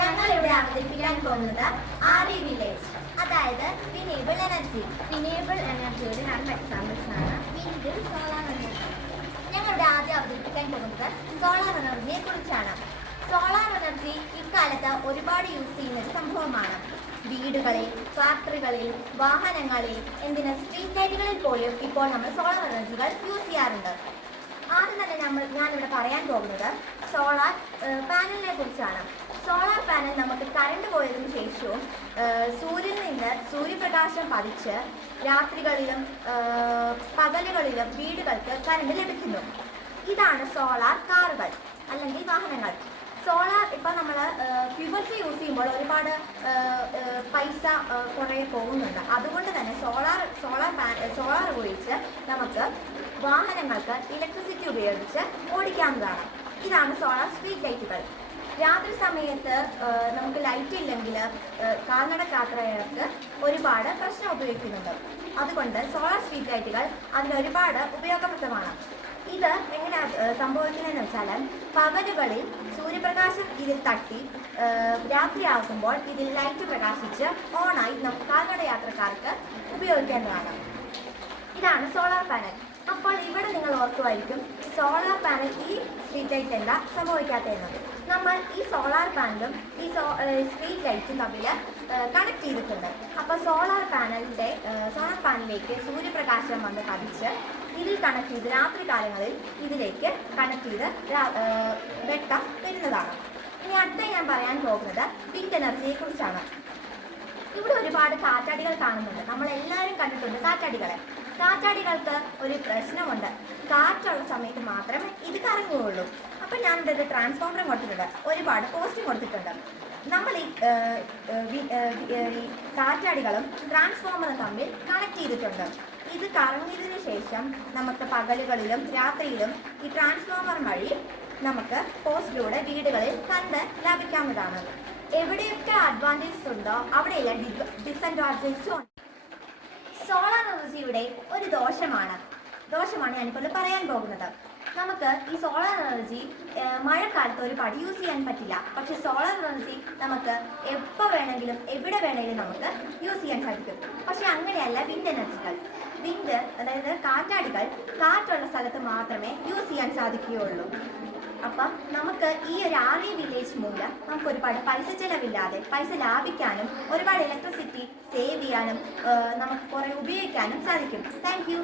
ഞങ്ങൾ ഇവിടെ അവതരിപ്പിക്കാൻ പോകുന്നത് ആർഇ വില്ലേജ്, അതായത് റിന്യൂവബിൾ എനർജി. റിന്യൂവബിൾ എനർജിയുടെ 2 എക്സാമ്പിൾസ് ആണ് വിൻഡ്, സോളാർ എനർജി. ഞങ്ങളിവിടെ ആദ്യം അവതരിപ്പിക്കാൻ പോകുന്നത് സോളാർ എനർജിയെ കുറിച്ചാണ്. സോളാർ എനർജി ഇക്കാലത്ത് ഒരുപാട് യൂസ് ചെയ്യുന്ന ഒരു സംഭവമാണ്. വീടുകളിൽ, ഫാക്ടറികളിൽ, വാഹനങ്ങളിൽ, എന്തിന് സ്ട്രീറ്റ് ലൈറ്റുകളിൽ പോലും ഇപ്പോൾ നമ്മൾ സോളാർ എനർജികൾ യൂസ് ചെയ്യാറുണ്ട്. ആദ്യം തന്നെ ഞാനിവിടെ പറയാൻ പോകുന്നത് സോളാർ പാനലിനെ കുറിച്ചാണ്. സോളാർ പാനൽ നമുക്ക് കറണ്ട് പോയതിനു ശേഷവും സൂര്യനിൽ നിന്ന് സൂര്യപ്രകാശം പതിച്ച് രാത്രികളിലും പകലുകളിലും വീടുകൾക്ക് കറണ്ട് ലഭിക്കുന്നു. ഇതാണ് സോളാർ കാറുകൾ അല്ലെങ്കിൽ വാഹനങ്ങൾ. സോളാർ ഇപ്പം നമ്മൾ ഫ്യൂവൽസ് യൂസ് ചെയ്യുമ്പോൾ ഒരുപാട് പൈസ കുറേ പോകുന്നുണ്ട്. അതുകൊണ്ട് തന്നെ സോളാർ ഉപയോഗിച്ച് നമുക്ക് വാഹനങ്ങൾക്ക് ഇലക്ട്രിസിറ്റി ഉപയോഗിച്ച് ഓടിക്കാവുന്നതാണ്. ഇതാണ് സോളാർ സ്ട്രീറ്റ് ലൈറ്റുകൾ. രാത്രി സമയത്ത് നമുക്ക് ലൈറ്റ് ഇല്ലെങ്കിൽ കാൽനട യാത്രക്കാർക്ക് ഒരുപാട് പ്രശ്നം ഉപയോഗിക്കുന്നുണ്ട്. അതുകൊണ്ട് സോളാർ സ്ട്രീറ്റ് ലൈറ്റുകൾ അതിന് ഒരുപാട് ഉപയോഗപ്രദമാണ്. ഇത് എങ്ങനെ സംഭവിക്കുന്നതെന്ന് വെച്ചാൽ, പകലുകളിൽ സൂര്യപ്രകാശം ഇതിൽ തട്ടി രാത്രിയാകുമ്പോൾ ഇതിൽ ലൈറ്റ് പ്രകാശിച്ച് ഓണായി നമുക്ക് കാൽനട യാത്രക്കാർക്ക് ഉപയോഗിക്കേണ്ടതാണ്. ഇതാണ് സോളാർ പാനൽ. അപ്പോൾ ഇവിടെ നിങ്ങൾ ഓർക്കുമായിരിക്കും, സോളാർ പാനൽ ഈ സ്ട്രീറ്റ് ലൈറ്റ് എന്താ സംഭവിക്കാത്തതെന്ന്. നമ്മൾ ഈ സോളാർ പാനലും ഈ സ്ട്രീറ്റ് ലൈറ്റും തമ്മിൽ കണക്ട് ചെയ്തിട്ടുണ്ട്. അപ്പോൾ സോളാർ പാനലിലേക്ക് സൂര്യപ്രകാശം വന്ന് പതിച്ച് ഇതിൽ കണക്ട് ചെയ്ത് രാത്രി കാലങ്ങളിൽ ഇതിലേക്ക് കണക്ട് ചെയ്ത് വെട്ടം വരുന്നതാണ്. ഇനി അടുത്ത ഞാൻ പറയാൻ പോകുന്നത് വിൻഡ് എനർജിയെ കുറിച്ചാണ്. ഇവിടെ ഒരുപാട് കാറ്റാടികൾ കാണുന്നുണ്ട്. നമ്മളെല്ലാവരും കണ്ടിട്ടുണ്ട് കാറ്റാടികളെ. കാറ്റാടികൾക്ക് ഒരു പ്രശ്നമുണ്ട്. കാറ്റുള്ള സമയത്ത് മാത്രമേ ഇത് കറങ്ങുകയുള്ളൂ. അപ്പം ഞാനിവിടെ ഒരു ട്രാൻസ്ഫോമർ കൊടുത്തിട്ടുണ്ട്, ഒരുപാട് പോസ്റ്റും കൊടുത്തിട്ടുണ്ട്. നമ്മൾ ഈ കാറ്റാടികളും ട്രാൻസ്ഫോമറും തമ്മിൽ കണക്ട് ചെയ്തിട്ടുണ്ട്. ഇത് കറങ്ങിയതിനു ശേഷം നമുക്ക് പകലുകളിലും രാത്രിയിലും ഈ ട്രാൻസ്ഫോമർ വഴി നമുക്ക് പോസ്റ്റിലൂടെ വീടുകളിൽ കണ്ട് ലഭിക്കാവുന്നതാണ്. എവിടെയൊക്കെ അഡ്വാൻറ്റേജസ് ഉണ്ടോ അവിടെയെല്ലാം ഡിസഡ്വാൻറ്റേജസും ഉണ്ട്. സോളാർ എനർജിയുടെ ഒരു ദോഷമാണ് ഞാനിപ്പോൾ പറയാൻ പോകുന്നത്. നമുക്ക് ഈ സോളാർ എനർജി മഴക്കാലത്ത് ഒരുപാട് യൂസ് ചെയ്യാൻ പറ്റില്ല. പക്ഷെ സോളാർ എനർജി നമുക്ക് എപ്പോൾ വേണമെങ്കിലും എവിടെ വേണമെങ്കിലും നമുക്ക് യൂസ് ചെയ്യാൻ സാധിക്കും. പക്ഷെ അങ്ങനെയല്ല വിൻഡ് എനർജികൾ. വിൻഡ് അതായത് കാറ്റാടികൾ കാറ്റുള്ള സ്ഥലത്ത് മാത്രമേ യൂസ് ചെയ്യാൻ സാധിക്കുകയുള്ളൂ. അപ്പം നമുക്ക് ഈ ഒരു ആർഇ വില്ലേജ് മൂലം നമുക്ക് ഒരുപാട് പൈസ ചിലവില്ലാതെ പൈസ ലാഭിക്കാനും ഒരുപാട് ഇലക്ട്രിസിറ്റി സേവ് ചെയ്യാനും നമുക്ക് കുറേ ഉപയോഗിക്കാനും സാധിക്കും. Thank you.